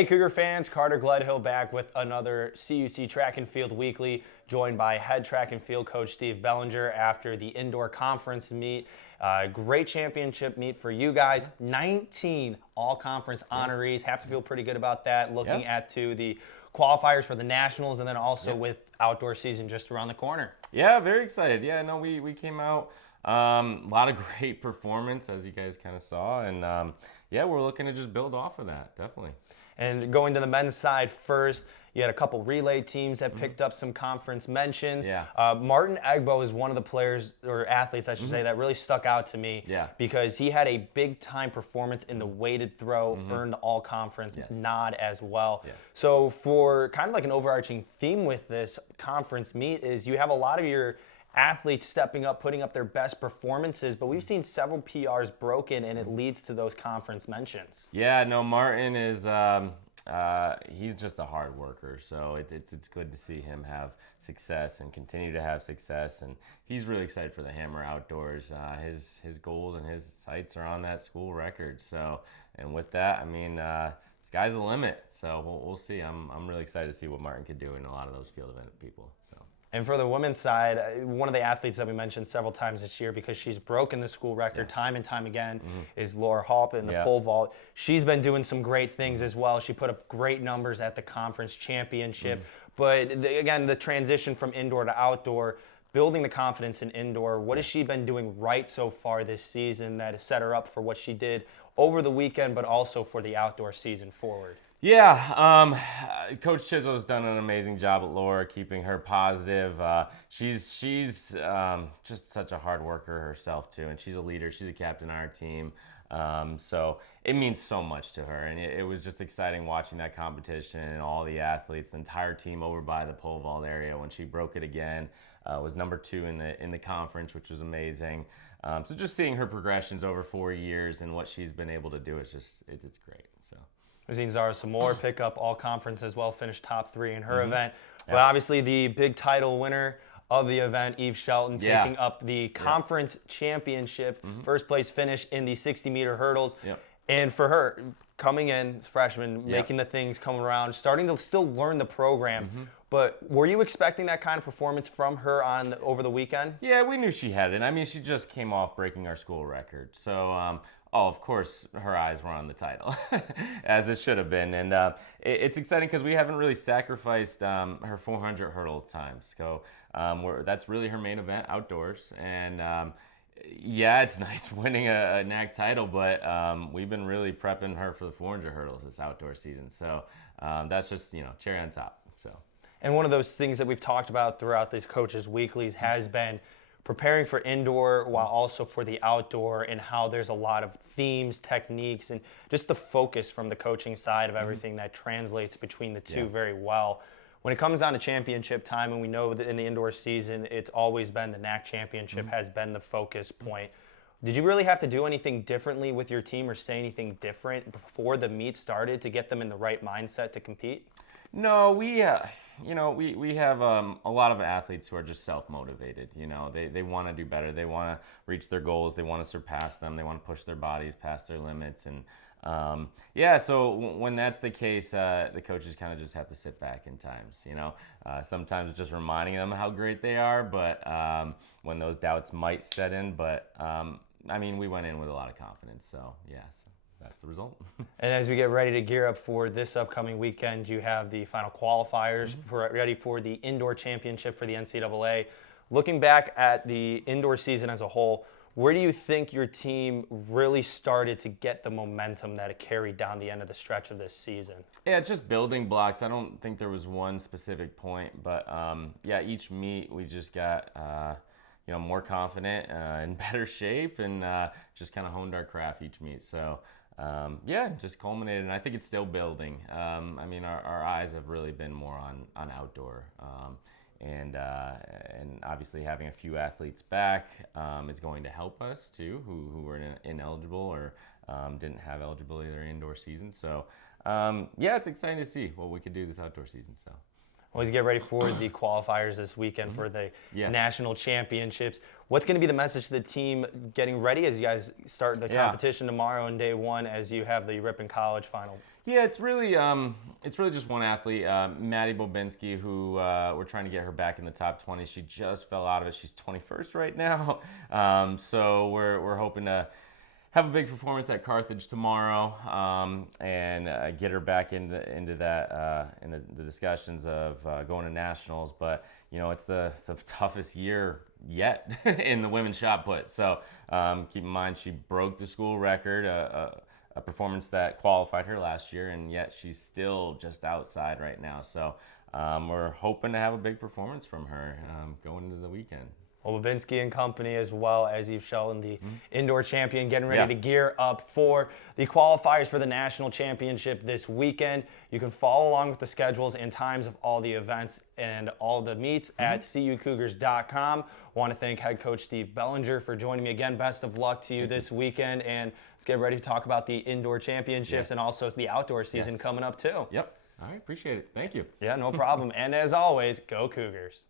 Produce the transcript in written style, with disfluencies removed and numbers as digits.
Hey Cougar fans, Carter Gledhill back with another CUC Track and Field Weekly, joined by head track and field coach Steve Belanger after the indoor conference meet. Great championship meet for you guys. 19 all-conference honorees. Have to feel pretty good about that, looking at the qualifiers for the Nationals and then also with outdoor season just around the corner. Yeah, very excited. Yeah, no, we came out, a lot of great performance, as you guys kind of saw, and yeah, we're looking to just build off of that, definitely. And going to the men's side first, you had a couple relay teams that picked up some conference mentions. Yeah. Martin Egbo is one of the players, or athletes I should say, that really stuck out to me because he had a big-time performance in the weighted throw, earned the all-conference nod as well. So for kind of like an overarching theme with this conference meet is you have a lot of your athletes stepping up, putting up their best performances, but we've seen several PRs broken, and it leads to those conference mentions. Yeah, no, Martin is he's just a hard worker, so it's good to see him have success and continue to have success, and he's really excited for the Hammer Outdoors. His goals and his sights are on that school record. So, and with that, I mean, sky's the limit. So we'll see. I'm really excited to see what Martin could do in a lot of those field event people. So. And for the women's side, one of the athletes that we mentioned several times this year because she's broken the school record time and time again is Laura Haupt in the pole vault. She's been doing some great things as well. She put up great numbers at the conference championship. But again, the transition from indoor to outdoor, building the confidence in indoor, what has she been doing right so far this season that has set her up for what she did over the weekend, but also for the outdoor season forward? Yeah, Coach Chisel's done an amazing job at Laura, keeping her positive. She's just such a hard worker herself too, and she's a leader. She's a captain on our team, so it means so much to her. And it was just exciting watching that competition and all the athletes, the entire team over by the pole vault area when she broke it again. Was number 2 in the conference, which was amazing. So just seeing her progressions over 4 years and what she's been able to do, it's great. So. We've seen Zara Samore pick up all conference as well, finish top 3 in her event. But obviously the big title winner of the event, Eve Shelton, picking up the conference championship, first place finish in the 60-meter hurdles. And for her, coming in, freshman, making the things come around, starting to still learn the program. But were you expecting that kind of performance from her over the weekend? Yeah, we knew she had it. I mean, she just came off breaking our school record. So, of course, her eyes were on the title, as it should have been. And it's exciting because we haven't really sacrificed her 400 hurdle times. So that's really her main event outdoors. And yeah, it's nice winning a NACC title, but we've been really prepping her for the 400 hurdles this outdoor season. So that's just, cherry on top. So. And one of those things that we've talked about throughout these coaches' weeklies has been preparing for indoor while also for the outdoor, and how there's a lot of themes, techniques, and just the focus from the coaching side of everything that translates between the two very well. When it comes down to championship time, and we know that in the indoor season, it's always been the NACC championship has been the focus point. Did you really have to do anything differently with your team or say anything different before the meet started to get them in the right mindset to compete? No, we have a lot of athletes who are just self-motivated. They want to do better. They want to reach their goals. They want to surpass them. They want to push their bodies past their limits. And so when that's the case, the coaches kind of just have to sit back in times. Sometimes just reminding them how great they are, but when those doubts might set in. But we went in with a lot of confidence. So yes. That's the result. And as we get ready to gear up for this upcoming weekend, you have the Final Qualifiers ready for the Indoor Championship for the NCAA. Looking back at the indoor season as a whole, where do you think your team really started to get the momentum that it carried down the end of the stretch of this season? Yeah, it's just building blocks. I don't think there was one specific point, but each meet we just got more confident, in better shape, and just kind of honed our craft each meet. So. Just culminated, and I think it's still building. Our eyes have really been more on outdoor, and obviously having a few athletes back is going to help us too, who were ineligible or didn't have eligibility in their indoor season. So, it's exciting to see what we could do this outdoor season. So. Always get ready for the qualifiers this weekend for the national championships. What's going to be the message to the team getting ready as you guys start the competition tomorrow and day one as you have the Ripon College final? Yeah, it's really just one athlete, Maddie Bobinski, who we're trying to get her back in the top 20. She just fell out of it. She's 21st right now, so we're hoping to have a big performance at Carthage tomorrow, and get her back into that in the discussions of going to nationals. But it's the toughest year yet in the women's shot put. So keep in mind she broke the school record, a performance that qualified her last year, and yet she's still just outside right now. So we're hoping to have a big performance from her going into the weekend. Well, Babinski and company, as well as Eve Sheldon, the indoor champion, getting ready to gear up for the qualifiers for the national championship this weekend. You can follow along with the schedules and times of all the events and all the meets at cucougars.com. Want to thank head coach Steve Belanger for joining me again. Best of luck to you this weekend, and let's get ready to talk about the indoor championships and also the outdoor season coming up too. Yep. All right, appreciate it. Thank you. Yeah, no problem. And as always, go Cougars.